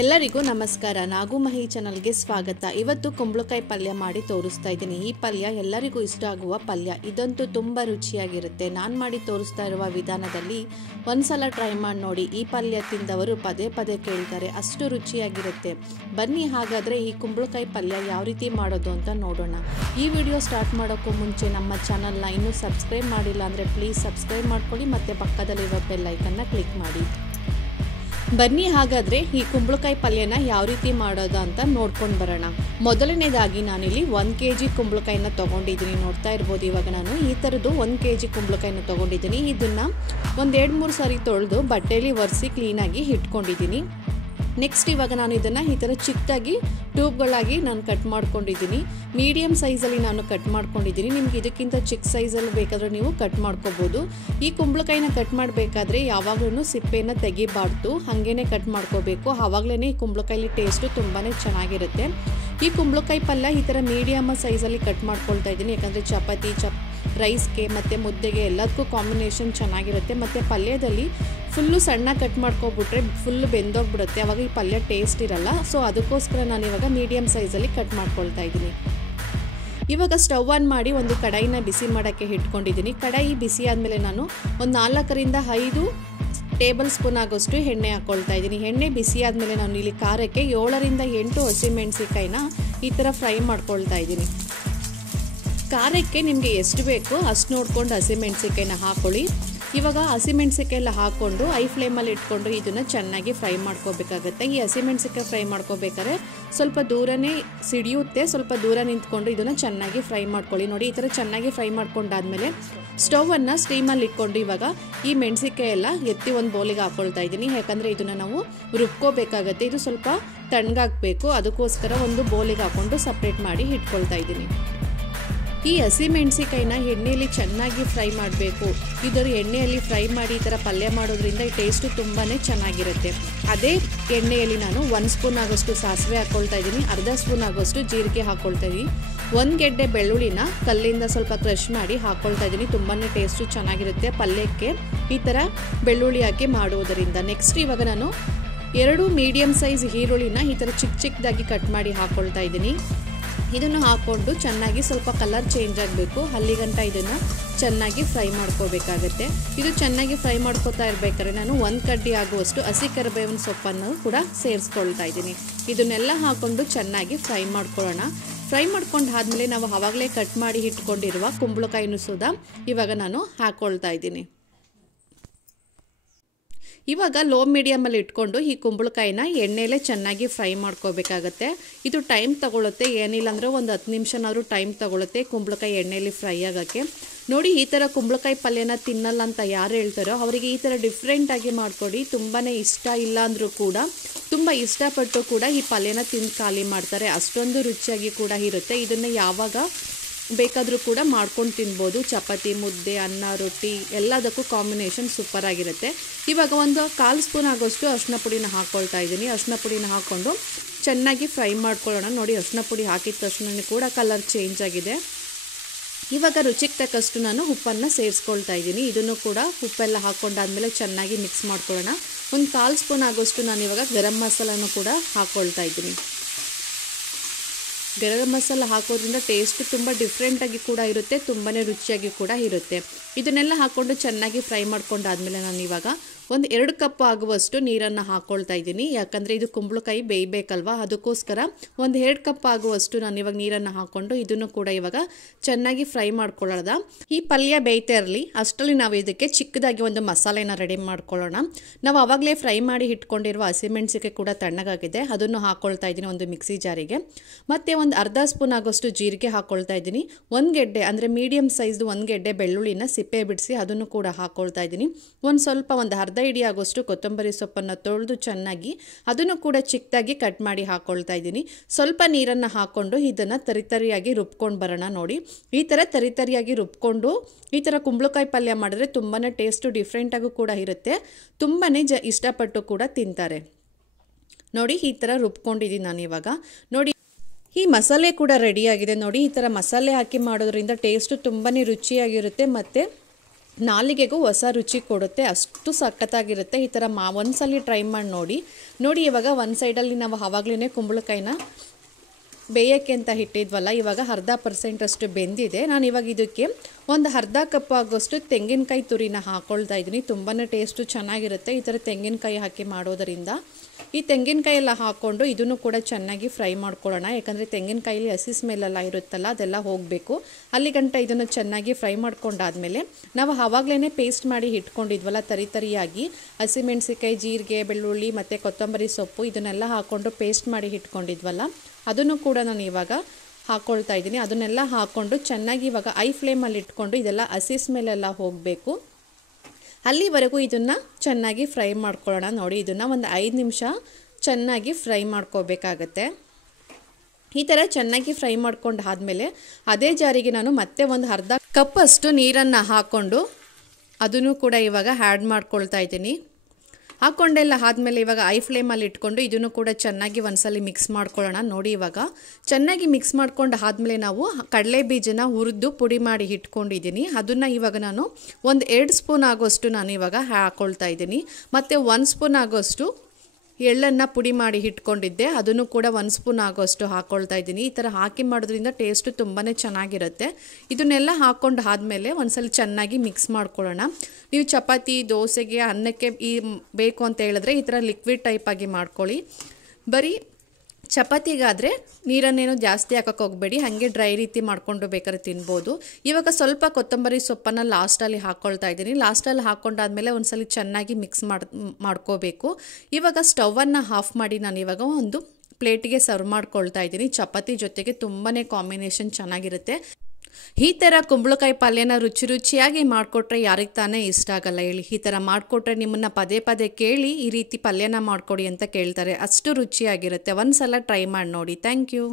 ಎಲ್ಲರಿಗೂ ನಮಸ್ಕಾರ. ನಾಗು ಮಹಿ ಚಾನಲ್ಗೆ ಸ್ವಾಗತ. ಇವತ್ತು ಕುಂಬಳಕಾಯಿ ಪಲ್ಯ ಮಾಡಿ ತೋರಿಸ್ತಾ ಇದ್ದೀನಿ. ಈ ಪಲ್ಯ ಎಲ್ಲರಿಗೂ ಇಷ್ಟ ಆಗುವ ಪಲ್ಯ. ಇದಂತೂ ತುಂಬ ರುಚಿಯಾಗಿರುತ್ತೆ. ನಾನು ಮಾಡಿ ತೋರಿಸ್ತಾ ಇರುವ ವಿಧಾನದಲ್ಲಿ ಒಂದ್ಸಲ ಟ್ರೈ ಮಾಡಿ ನೋಡಿ. ಈ ಪಲ್ಯ ತಿಂದವರು ಪದೇ ಪದೇ ಕೇಳ್ತಾರೆ, ಅಷ್ಟು ರುಚಿಯಾಗಿರುತ್ತೆ. ಬನ್ನಿ ಹಾಗಾದರೆ ಈ ಕುಂಬಳಕಾಯಿ ಪಲ್ಯ ಯಾವ ರೀತಿ ಮಾಡೋದು ಅಂತ ನೋಡೋಣ. ಈ ವಿಡಿಯೋ ಸ್ಟಾರ್ಟ್ ಮಾಡೋಕ್ಕೂ ಮುಂಚೆ ನಮ್ಮ ಚಾನಲ್ನ ಇನ್ನೂ ಸಬ್ಸ್ಕ್ರೈಬ್ ಮಾಡಿಲ್ಲ ಅಂದರೆ ಪ್ಲೀಸ್ ಸಬ್ಸ್ಕ್ರೈಬ್ ಮಾಡ್ಕೊಳ್ಳಿ ಮತ್ತು ಪಕ್ಕದಲ್ಲಿರೋ ಬೆಲ್ ಐಕನ್ನ ಕ್ಲಿಕ್ ಮಾಡಿ. ಬನ್ನಿ ಹಾಗಾದರೆ ಈ ಕುಂಬಳಕಾಯಿ ಪಲ್ಯನ ಯಾವ ರೀತಿ ಮಾಡೋದು ಅಂತ ನೋಡ್ಕೊಂಡು ಬರೋಣ. ಮೊದಲನೇದಾಗಿ ನಾನಿಲ್ಲಿ 1 kg ಕುಂಬಳಕಾಯಿನ ತೊಗೊಂಡಿದ್ದೀನಿ. ನೋಡ್ತಾ ಇರ್ಬೋದು. ಇವಾಗ ನಾನು ಈ ಥರದ್ದು 1 kg ಕುಂಬಳಕಾಯಿನ ತೊಗೊಂಡಿದ್ದೀನಿ. ಇದನ್ನು ಒಂದು 2-3 ಸಾರಿ ತೊಳೆದು ಬಟ್ಟೆಯಲ್ಲಿ ಒರೆಸಿ ಕ್ಲೀನಾಗಿ ಇಟ್ಕೊಂಡಿದ್ದೀನಿ. ನೆಕ್ಸ್ಟ್ ಇವಾಗ ನಾನು ಇದನ್ನು ಈ ಥರ ಚಿಕ್ಕದಾಗಿ ಟ್ಯೂಬ್ಗಳಾಗಿ ನಾನು ಕಟ್ ಮಾಡ್ಕೊಂಡಿದ್ದೀನಿ. ಮೀಡಿಯಮ್ ಸೈಜಲ್ಲಿ ನಾನು ಕಟ್ ಮಾಡ್ಕೊಂಡಿದ್ದೀನಿ. ನಿಮ್ಗೆ ಇದಕ್ಕಿಂತ ಚಿಕ್ಕ ಸೈಜಲ್ಲಿ ಬೇಕಾದರೆ ನೀವು ಕಟ್ ಮಾಡ್ಕೋಬೋದು. ಈ ಕುಂಬಳಕಾಯಿನ ಕಟ್ ಮಾಡಬೇಕಾದ್ರೆ ಯಾವಾಗಲೂ ಸಿಪ್ಪೆನ ತೆಗಿಬಾರ್ದು, ಹಾಗೇ ಕಟ್ ಮಾಡ್ಕೋಬೇಕು. ಆವಾಗಲೇ ಈ ಕುಂಬಳಕಾಯಿ ಟೇಸ್ಟು ತುಂಬಾ ಚೆನ್ನಾಗಿರುತ್ತೆ. ಈ ಕುಂಬಳಕಾಯಿ ಪಲ್ಯ ಈ ಥರ ಮೀಡಿಯಮ್ ಸೈಜಲ್ಲಿ ಕಟ್ ಮಾಡ್ಕೊಳ್ತಾ ಇದ್ದೀನಿ. ಯಾಕಂದರೆ ಚಪಾತಿ ರೈಸ್ಗೆ ಮತ್ತು ಮುದ್ದೆಗೆ ಎಲ್ಲದಕ್ಕೂ ಕಾಂಬಿನೇಷನ್ ಚೆನ್ನಾಗಿರುತ್ತೆ. ಮತ್ತು ಪಲ್ಯದಲ್ಲಿ ಫುಲ್ಲು ಸಣ್ಣ ಕಟ್ ಮಾಡ್ಕೊಬಿಟ್ರೆ ಫುಲ್ಲು ಬೆಂದೋಗ್ಬಿಡುತ್ತೆ, ಆವಾಗ ಈ ಪಲ್ಯ ಟೇಸ್ಟ್ ಇರಲ್ಲ. ಸೊ ಅದಕ್ಕೋಸ್ಕರ ನಾನು ಇವಾಗ ಮೀಡಿಯಮ್ ಸೈಜಲ್ಲಿ ಕಟ್ ಮಾಡ್ಕೊಳ್ತಾ ಇದ್ದೀನಿ. ಇವಾಗ ಸ್ಟವ್ ಆನ್ ಮಾಡಿ ಒಂದು ಕಡಾಯಿನ ಬಿಸಿ ಮಾಡೋಕ್ಕೆ ಇಟ್ಕೊಂಡಿದ್ದೀನಿ. ಕಡಾಯಿ ಬಿಸಿ ಆದಮೇಲೆ ನಾನು ಒಂದು 4ರಿಂದ 5 ಟೇಬಲ್ ಸ್ಪೂನ್ ಆಗೋಷ್ಟು ಎಣ್ಣೆ ಹಾಕ್ಕೊಳ್ತಾ ಇದ್ದೀನಿ. ಎಣ್ಣೆ ಬಿಸಿ ಆದಮೇಲೆ ನಾನು ಇಲ್ಲಿ ಖಾರಕ್ಕೆ 7ರಿಂದ 8 ಹಸಿಮೆಣಸಿಕಾಯಿನ ಈ ಥರ ಫ್ರೈ ಮಾಡ್ಕೊಳ್ತಾ ಇದ್ದೀನಿ. ಖಾರಕ್ಕೆ ನಿಮಗೆ ಎಷ್ಟು ಬೇಕೋ ಅಷ್ಟು ನೋಡ್ಕೊಂಡು ಹಸಿಮೆಣಸಿಕಾಯಿನ ಹಾಕ್ಕೊಳ್ಳಿ. ಇವಾಗ ಹಸಿಮೆಣಸಿಕಾಯಿ ಎಲ್ಲ ಹಾಕ್ಕೊಂಡು ಹೈ ಫ್ಲೇಮಲ್ಲಿ ಇಟ್ಕೊಂಡು ಇದನ್ನು ಚೆನ್ನಾಗಿ ಫ್ರೈ ಮಾಡ್ಕೋಬೇಕಾಗತ್ತೆ. ಈ ಹಸಿಮೆಣಸಿಕಾಯಿ ಫ್ರೈ ಮಾಡ್ಕೋಬೇಕಾದ್ರೆ ಸ್ವಲ್ಪ ದೂರನೇ ಸಿಡಿಯುತ್ತೆ, ಸ್ವಲ್ಪ ದೂರ ನಿಂತ್ಕೊಂಡು ಇದನ್ನು ಚೆನ್ನಾಗಿ ಫ್ರೈ ಮಾಡ್ಕೊಳ್ಳಿ. ನೋಡಿ, ಈ ಥರ ಚೆನ್ನಾಗಿ ಫ್ರೈ ಮಾಡ್ಕೊಂಡಾದ್ಮೇಲೆ ಸ್ಟವನ್ನು ಸ್ಟೀಮಲ್ಲಿ ಇಟ್ಕೊಂಡು ಇವಾಗ ಈ ಮೆಣಸಿಕಾಯಿ ಎಲ್ಲ ಎತ್ತಿ ಒಂದು ಬೌಲಿಗೆ ಹಾಕ್ಕೊಳ್ತಾ ಇದ್ದೀನಿ. ಯಾಕಂದರೆ ಇದನ್ನು ನಾವು ರುಬ್ಕೋಬೇಕಾಗತ್ತೆ. ಇದು ಸ್ವಲ್ಪ ತಣ್ಣಗಾಗಬೇಕು, ಅದಕ್ಕೋಸ್ಕರ ಒಂದು ಬೌಲಿಗೆ ಹಾಕ್ಕೊಂಡು ಸಪ್ರೇಟ್ ಮಾಡಿ ಇಟ್ಕೊಳ್ತಾ ಇದ್ದೀನಿ. ಈ ಹಸಿಮೆಣಸಿಕಾಯಿನ ಎಣ್ಣೆಯಲ್ಲಿ ಚೆನ್ನಾಗಿ ಫ್ರೈ ಮಾಡಬೇಕು. ಇದರ ಎಣ್ಣೆಯಲ್ಲಿ ಫ್ರೈ ಮಾಡಿ ಈ ಥರ ಪಲ್ಯ ಮಾಡೋದ್ರಿಂದ ಈ ಟೇಸ್ಟು ತುಂಬಾ ಚೆನ್ನಾಗಿರುತ್ತೆ. ಅದೇ ಎಣ್ಣೆಯಲ್ಲಿ ನಾನು 1 ಸ್ಪೂನ್ ಆಗೋಷ್ಟು ಸಾಸಿವೆ ಹಾಕ್ಕೊಳ್ತಾ ಇದ್ದೀನಿ, ಅರ್ಧ ಸ್ಪೂನ್ ಆಗೋಷ್ಟು ಜೀರಿಗೆ ಹಾಕ್ಕೊಳ್ತಾ ಇದ್ದೀನಿ. 1 ಗೆಡ್ಡೆ ಬೆಳ್ಳುಳ್ಳಿನ ಕಲ್ಲಿಂದ ಸ್ವಲ್ಪ ಕ್ರಷ್ ಮಾಡಿ ಹಾಕ್ಕೊಳ್ತಾ ಇದ್ದೀನಿ. ತುಂಬಾ ಟೇಸ್ಟು ಚೆನ್ನಾಗಿರುತ್ತೆ ಪಲ್ಯಕ್ಕೆ ಈ ಥರ ಬೆಳ್ಳುಳ್ಳಿ ಹಾಕಿ ಮಾಡುವುದರಿಂದ. ನೆಕ್ಸ್ಟ್ ಇವಾಗ ನಾನು 2 ಮೀಡಿಯಮ್ ಸೈಜ್ ಈರುಳ್ಳಿನ ಈ ಥರ ಚಿಕ್ಕದಾಗಿ ಕಟ್ ಮಾಡಿ ಹಾಕ್ಕೊಳ್ತಾ ಇದ್ದೀನಿ. ಇದನ್ನು ಹಾಕ್ಕೊಂಡು ಚೆನ್ನಾಗಿ ಸ್ವಲ್ಪ ಕಲರ್ ಚೇಂಜ್ ಆಗಬೇಕು, ಅಲ್ಲಿಗಂಟ ಇದನ್ನು ಚೆನ್ನಾಗಿ ಫ್ರೈ ಮಾಡ್ಕೋಬೇಕಾಗತ್ತೆ. ಇದು ಚೆನ್ನಾಗಿ ಫ್ರೈ ಮಾಡ್ಕೋತಾ ಇರಬೇಕಾದ್ರೆ ನಾನು 1 ಕಡ್ಡಿ ಆಗುವಷ್ಟು ಹಸಿ ಕರಿಬೇವಿನ ಸೊಪ್ಪನ್ನು ಕೂಡ ಸೇರಿಸ್ಕೊಳ್ತಾ ಇದ್ದೀನಿ. ಇದನ್ನೆಲ್ಲ ಹಾಕ್ಕೊಂಡು ಚೆನ್ನಾಗಿ ಫ್ರೈ ಮಾಡ್ಕೊಳ್ಳೋಣ. ಫ್ರೈ ಮಾಡ್ಕೊಂಡು ಆದಮೇಲೆ ನಾವು ಆವಾಗಲೇ ಕಟ್ ಮಾಡಿ ಇಟ್ಕೊಂಡಿರುವ ಕುಂಬಳಕಾಯಿನೂ ಸುದ ಇವಾಗ ನಾನು ಹಾಕ್ಕೊಳ್ತಾ ಇದ್ದೀನಿ. ಇವಾಗ ಲೋ ಮೀಡಿಯಮಲ್ಲಿ ಇಟ್ಕೊಂಡು ಈ ಕುಂಬಳಕಾಯಿನ ಎಣ್ಣೆಲೇ ಚೆನ್ನಾಗಿ ಫ್ರೈ ಮಾಡ್ಕೋಬೇಕಾಗತ್ತೆ. ಇದು ಟೈಮ್ ತಗೊಳುತ್ತೆ, ಏನಿಲ್ಲ ಅಂದರೆ ಒಂದು 10 ನಿಮಿಷನಾದರೂ ಟೈಮ್ ತಗೊಳುತ್ತೆ ಕುಂಬಳಕಾಯಿ ಎಣ್ಣೆಯಲ್ಲಿ ಫ್ರೈ ಆಗೋಕ್ಕೆ. ನೋಡಿ, ಈ ಥರ ಕುಂಬಳಕಾಯಿ ಪಲ್ಯನ ತಿನ್ನಲ್ಲ ಅಂತ ಯಾರು ಹೇಳ್ತಾರೋ ಅವರಿಗೆ ಈ ಥರ ಡಿಫ್ರೆಂಟಾಗಿ ಮಾಡಿಕೊಡಿ. ತುಂಬಾ ಇಷ್ಟ ಇಲ್ಲ ಅಂದರೂ ಕೂಡ ತುಂಬ ಇಷ್ಟಪಟ್ಟು ಕೂಡ ಈ ಪಲ್ಯನ ತಿಂದು ಖಾಲಿ ಮಾಡ್ತಾರೆ. ಅಷ್ಟೊಂದು ರುಚಿಯಾಗಿ ಕೂಡ ಇರುತ್ತೆ. ಇದನ್ನು ಯಾವಾಗ ಬೇಕಾದರೂ ಕೂಡ ಮಾಡ್ಕೊಂಡು ತಿನ್ಬೋದು. ಚಪಾತಿ, ಮುದ್ದೆ, ಅನ್ನ, ರೊಟ್ಟಿ ಎಲ್ಲದಕ್ಕೂ ಕಾಂಬಿನೇಷನ್ ಸೂಪರ್ ಆಗಿರುತ್ತೆ. ಇವಾಗ ಒಂದು 1/4 ಸ್ಪೂನ್ ಆಗೋಷ್ಟು ಅರಿಶಿನ ಪುಡಿನ ಹಾಕ್ಕೊಳ್ತಾ ಇದ್ದೀನಿ. ಅರಿಶಿನ ಪುಡಿನ ಹಾಕ್ಕೊಂಡು ಚೆನ್ನಾಗಿ ಫ್ರೈ ಮಾಡ್ಕೊಳ್ಳೋಣ. ನೋಡಿ, ಅರಿಶಿನ ಪುಡಿ ಹಾಕಿದ ತಕ್ಷಣ ಕೂಡ ಕಲರ್ ಚೇಂಜ್ ಆಗಿದೆ. ಇವಾಗ ರುಚಿಗೆ ತಕ್ಕಷ್ಟು ನಾನು ಉಪ್ಪನ್ನು ಸೇರಿಸ್ಕೊಳ್ತಾ ಇದ್ದೀನಿ. ಇದನ್ನು ಕೂಡ ಉಪ್ಪೆಲ್ಲ ಹಾಕ್ಕೊಂಡಾದ್ಮೇಲೆ ಚೆನ್ನಾಗಿ ಮಿಕ್ಸ್ ಮಾಡ್ಕೊಳ್ಳೋಣ. ಒಂದು 1/4 ಸ್ಪೂನ್ ಆಗೋಷ್ಟು ನಾನು ಇವಾಗ ಗರಂ ಮಸಾಲನೂ ಕೂಡ ಹಾಕ್ಕೊಳ್ತಾ ಇದ್ದೀನಿ. ಗರಂ ಮಸಾಲ ಹಾಕೋದ್ರಿಂದ ಟೇಸ್ಟ್ ತುಂಬ ಡಿಫ್ರೆಂಟಾಗಿ ಕೂಡ ಇರುತ್ತೆ, ತುಂಬಾ ರುಚಿಯಾಗಿ ಕೂಡ ಇರುತ್ತೆ. ಇದನ್ನೆಲ್ಲ ಹಾಕ್ಕೊಂಡು ಚೆನ್ನಾಗಿ ಫ್ರೈ ಮಾಡ್ಕೊಂಡಾದ್ಮೇಲೆ ನಾನು ಇವಾಗ ಒಂದು 2 ಕಪ್ ಆಗುವಷ್ಟು ನೀರನ್ನು ಹಾಕ್ಕೊಳ್ತಾ ಇದ್ದೀನಿ. ಯಾಕಂದರೆ ಇದು ಕುಂಬಳಕಾಯಿ ಬೇಯಬೇಕಲ್ವ, ಅದಕ್ಕೋಸ್ಕರ ಒಂದು 2 ಕಪ್ ಆಗುವಷ್ಟು ನಾನು ಇವಾಗ ನೀರನ್ನು ಹಾಕ್ಕೊಂಡು ಇದನ್ನು ಕೂಡ ಇವಾಗ ಚೆನ್ನಾಗಿ ಫ್ರೈ ಮಾಡ್ಕೊಳ್ಳೋದ. ಈ ಪಲ್ಯ ಬೇಯ್ತಾ ಇರಲಿ ಅಷ್ಟರಲ್ಲಿ ನಾವು ಇದಕ್ಕೆ ಚಿಕ್ಕದಾಗಿ ಒಂದು ಮಸಾಲೆನ ರೆಡಿ ಮಾಡ್ಕೊಳ್ಳೋಣ. ನಾವು ಆವಾಗಲೇ ಫ್ರೈ ಮಾಡಿ ಇಟ್ಕೊಂಡಿರುವ ಹಸಿಮೆಣಸಿಕಾಯಿ ಕೂಡ ತಣ್ಣಗಾಗಿದೆ, ಅದನ್ನು ಹಾಕ್ಕೊಳ್ತಾ ಇದ್ದೀನಿ ಒಂದು ಮಿಕ್ಸಿ ಜಾರಿಗೆ. ಮತ್ತು ಒಂದು ಅರ್ಧ ಸ್ಪೂನ್ ಆಗೋಷ್ಟು ಜೀರಿಗೆ ಹಾಕ್ಕೊಳ್ತಾ ಇದ್ದೀನಿ. 1 ಗೆಡ್ಡೆ ಅಂದರೆ ಮೀಡಿಯಮ್ ಸೈಜ್ದು 1 ಗೆಡ್ಡೆ ಬೆಳ್ಳುಳ್ಳಿನ ಸಿಪ್ಪೆ ಬಿಡಿಸಿ ಅದನ್ನು ಕೂಡ ಹಾಕ್ಕೊಳ್ತಾ ಇದ್ದೀನಿ. ಒಂದು ಅರ್ಧ ಇಡಿ ಆಗೋಷ್ಟು ಕೊತ್ತಂಬರಿ ಸೊಪ್ಪನ್ನು ತೊಳೆದು ಚೆನ್ನಾಗಿ ಅದನ್ನು ಕೂಡ ಚಿಕ್ಕದಾಗಿ ಕಟ್ ಮಾಡಿ ಹಾಕ್ಕೊಳ್ತಾ ಇದ್ದೀನಿ. ಸ್ವಲ್ಪ ನೀರನ್ನು ಹಾಕ್ಕೊಂಡು ಇದನ್ನು ತರಿತರಿಯಾಗಿ ರುಬ್ಕೊಂಡು ಬರೋಣ. ನೋಡಿ, ಈ ಥರ ತರಿತರಿಯಾಗಿ ರುಬ್ಕೊಂಡು ಈ ಥರ ಕುಂಬಳಕಾಯಿ ಪಲ್ಯ ಮಾಡಿದ್ರೆ ತುಂಬಾ ಟೇಸ್ಟು ಡಿಫ್ರೆಂಟಾಗೂ ಕೂಡ ಇರುತ್ತೆ, ತುಂಬಾ ಇಷ್ಟಪಟ್ಟು ಕೂಡ ತಿಂತಾರೆ. ನೋಡಿ, ಈ ಥರ ರುಬ್ಕೊಂಡಿದ್ದೀನಿ ನಾನು ಇವಾಗ. ನೋಡಿ, ಈ ಮಸಾಲೆ ಕೂಡ ರೆಡಿಯಾಗಿದೆ. ನೋಡಿ, ಈ ಥರ ಮಸಾಲೆ ಹಾಕಿ ಮಾಡೋದ್ರಿಂದ ಟೇಸ್ಟು ತುಂಬಾ ರುಚಿಯಾಗಿರುತ್ತೆ ಮತ್ತು ನಾಲಿಗೆಗೂ ಹೊಸ ರುಚಿ ಕೊಡುತ್ತೆ, ಅಷ್ಟು ಸಖತ್ತಾಗಿರುತ್ತೆ. ಈ ಥರ ಒಂದ್ಸಲ ಟ್ರೈ ಮಾಡಿ ನೋಡಿ. ಇವಾಗ ಒಂದು ಸೈಡಲ್ಲಿ ನಾವು ಆವಾಗಲೇ ಕುಂಬಳಕಾಯಿನ ಬೇಯೋಕ್ಕೆ ಅಂತ ಇಟ್ಟಿದ್ವಲ್ಲ, ಇವಾಗ 1/2% ಬೆಂದಿದೆ. ನಾನು ಇವಾಗ ಇದಕ್ಕೆ ಒಂದು ಅರ್ಧ ಕಪ್ ಆಗೋಷ್ಟು ತೆಂಗಿನಕಾಯಿ ತುರಿನ ಹಾಕ್ಕೊಳ್ತಾ ಇದ್ದೀನಿ. ತುಂಬಾ ಟೇಸ್ಟು ಚೆನ್ನಾಗಿರುತ್ತೆ ಈ ಥರ ತೆಂಗಿನಕಾಯಿ ಹಾಕಿ ಮಾಡೋದರಿಂದ. ಈ ತೆಂಗಿನಕಾಯಿ ಎಲ್ಲ ಹಾಕ್ಕೊಂಡು ಇದನ್ನು ಕೂಡ ಚೆನ್ನಾಗಿ ಫ್ರೈ ಮಾಡ್ಕೊಳ್ಳೋಣ. ಯಾಕಂದರೆ ತೆಂಗಿನಕಾಯಲ್ಲಿ ಹಸಿ ಸ್ಮೆಲ್ಲೆಲ್ಲ ಇರುತ್ತಲ್ಲ, ಅದೆಲ್ಲ ಹೋಗಬೇಕು. ಅಲ್ಲಿಗಂಟ ಇದನ್ನು ಚೆನ್ನಾಗಿ ಫ್ರೈ ಮಾಡ್ಕೊಂಡಾದಮೇಲೆ ನಾವು ಆವಾಗಲೇ ಪೇಸ್ಟ್ ಮಾಡಿ ಇಟ್ಕೊಂಡಿದ್ವಲ್ಲ ತರಿಯಾಗಿ, ಹಸಿಮೆಣಸಿಕಾಯಿ, ಜೀರಿಗೆ, ಬೆಳ್ಳುಳ್ಳಿ ಮತ್ತು ಕೊತ್ತಂಬರಿ ಸೊಪ್ಪು ಇದನ್ನೆಲ್ಲ ಹಾಕ್ಕೊಂಡು ಪೇಸ್ಟ್ ಮಾಡಿ ಇಟ್ಕೊಂಡಿದ್ವಲ್ಲ, ಅದನ್ನು ಕೂಡ ನಾನು ಇವಾಗ ಹಾಕ್ಕೊಳ್ತಾ ಇದ್ದೀನಿ. ಅದನ್ನೆಲ್ಲ ಹಾಕ್ಕೊಂಡು ಚೆನ್ನಾಗಿ ಇವಾಗ ಐ ಫ್ಲೇಮಲ್ಲಿ ಇಟ್ಕೊಂಡು ಇದೆಲ್ಲ ಹಸಿ ಸ್ಮೆಲ್ಲೆಲ್ಲ ಹೋಗಬೇಕು, ಅಲ್ಲಿವರೆಗೂ ಇದನ್ನು ಚೆನ್ನಾಗಿ ಫ್ರೈ ಮಾಡ್ಕೊಳ್ಳೋಣ. ನೋಡಿ, ಇದನ್ನು ಒಂದು 5 ನಿಮಿಷ ಚೆನ್ನಾಗಿ ಫ್ರೈ ಮಾಡ್ಕೋಬೇಕಾಗತ್ತೆ. ಈ ಥರ ಚೆನ್ನಾಗಿ ಫ್ರೈ ಮಾಡ್ಕೊಂಡು ಆದಮೇಲೆ ಅದೇ ಜಾರಿಗೆ ನಾನು ಮತ್ತೆ ಒಂದು ಅರ್ಧ ಕಪ್ಪಷ್ಟು ನೀರನ್ನು ಹಾಕ್ಕೊಂಡು ಅದನ್ನು ಕೂಡ ಇವಾಗ ಆ್ಯಡ್ ಮಾಡ್ಕೊಳ್ತಾ ಇದ್ದೀನಿ. ಹಾಕ್ಕೊಂಡೆಲ್ಲ ಆದಮೇಲೆ ಇವಾಗ ಐ ಫ್ಲೇಮಲ್ಲಿ ಇಟ್ಕೊಂಡು ಇದನ್ನು ಕೂಡ ಚೆನ್ನಾಗಿ ಒಂದ್ಸಲ ಮಿಕ್ಸ್ ಮಾಡ್ಕೊಳ್ಳೋಣ. ನೋಡಿ, ಇವಾಗ ಚೆನ್ನಾಗಿ ಮಿಕ್ಸ್ ಮಾಡ್ಕೊಂಡು ಆದಮೇಲೆ ನಾವು ಕಡಲೆ ಬೀಜನ ಹುರಿದು ಪುಡಿ ಮಾಡಿ ಇಟ್ಕೊಂಡಿದ್ದೀನಿ. ಅದನ್ನು ಇವಾಗ ನಾನು ಒಂದು 2 ಸ್ಪೂನ್ ಆಗೋಷ್ಟು ನಾನು ಇವಾಗ ಹಾಕ್ಕೊಳ್ತಾ ಇದ್ದೀನಿ. ಮತ್ತು 1 ಸ್ಪೂನ್ ಆಗೋಷ್ಟು ಎಳ್ಳನ್ನು ಪುಡಿ ಮಾಡಿ ಇಟ್ಕೊಂಡಿದ್ದೆ, ಅದನ್ನು ಕೂಡ 1 ಸ್ಪೂನ್ ಆಗೋಷ್ಟು ಹಾಕ್ಕೊಳ್ತಾ ಇದ್ದೀನಿ. ಈ ಥರ ಹಾಕಿ ಮಾಡೋದ್ರಿಂದ ಟೇಸ್ಟು ತುಂಬಾ ಚೆನ್ನಾಗಿರುತ್ತೆ. ಇದನ್ನೆಲ್ಲ ಹಾಕ್ಕೊಂಡು ಆದಮೇಲೆ ಒಂದ್ಸಲ ಚೆನ್ನಾಗಿ ಮಿಕ್ಸ್ ಮಾಡ್ಕೊಳ್ಳೋಣ. ನೀವು ಚಪಾತಿ, ದೋಸೆಗೆ, ಅನ್ನಕ್ಕೆ ಬೇಕು ಅಂತ ಹೇಳಿದ್ರೆ ಈ ಥರ ಲಿಕ್ವಿಡ್ ಟೈಪಾಗಿ ಮಾಡ್ಕೊಳ್ಳಿ. ಬರೀ ಚಪಾತಿಗಾದರೆ ನೀರನ್ನೇನು ಜಾಸ್ತಿ ಹಾಕೋಕ್ಕೆ ಹೋಗಬೇಡಿ, ಹಾಗೆ ಡ್ರೈ ರೀತಿ ಮಾಡಿಕೊಂಡು ಬೇಕಾದ್ರೆ ತಿನ್ಬೋದು. ಇವಾಗ ಸ್ವಲ್ಪ ಕೊತ್ತಂಬರಿ ಸೊಪ್ಪನ್ನು ಲಾಸ್ಟಲ್ಲಿ ಹಾಕ್ಕೊಳ್ತಾ ಇದ್ದೀನಿ. ಲಾಸ್ಟಲ್ಲಿ ಹಾಕ್ಕೊಂಡಾದ್ಮೇಲೆ ಒಂದ್ಸಲ ಚೆನ್ನಾಗಿ ಮಿಕ್ಸ್ ಮಾಡ್ಕೋಬೇಕು. ಇವಾಗ ಸ್ಟವನ್ನು ಆಫ್ ಮಾಡಿ ನಾನು ಇವಾಗ ಒಂದು ಪ್ಲೇಟಿಗೆ ಸರ್ವ್ ಮಾಡ್ಕೊಳ್ತಾ ಇದ್ದೀನಿ. ಚಪಾತಿ ಜೊತೆಗೆ ತುಂಬಾ ಕಾಂಬಿನೇಷನ್ ಚೆನ್ನಾಗಿರುತ್ತೆ. ಈ ಥರ ಕುಂಬಳಕಾಯಿ ಪಲ್ಯನ ರುಚಿಯಾಗಿ ಮಾಡಿಕೊಟ್ರೆ ಯಾರಿಗೆ ತಾನೇ ಇಷ್ಟ ಆಗಲ್ಲ ಹೇಳಿ. ಈ ಥರ ಮಾಡಿಕೊಟ್ರೆ ನಿಮ್ಮನ್ನು ಪದೇ ಕೇಳಿ ಈ ರೀತಿ ಪಲ್ಯನ ಮಾಡಿಕೊಡಿ ಅಂತ ಕೇಳ್ತಾರೆ, ಅಷ್ಟು ರುಚಿಯಾಗಿರುತ್ತೆ. ಒಂದು ಸಲ ಟ್ರೈ ಮಾಡಿ ನೋಡಿ. Thank you.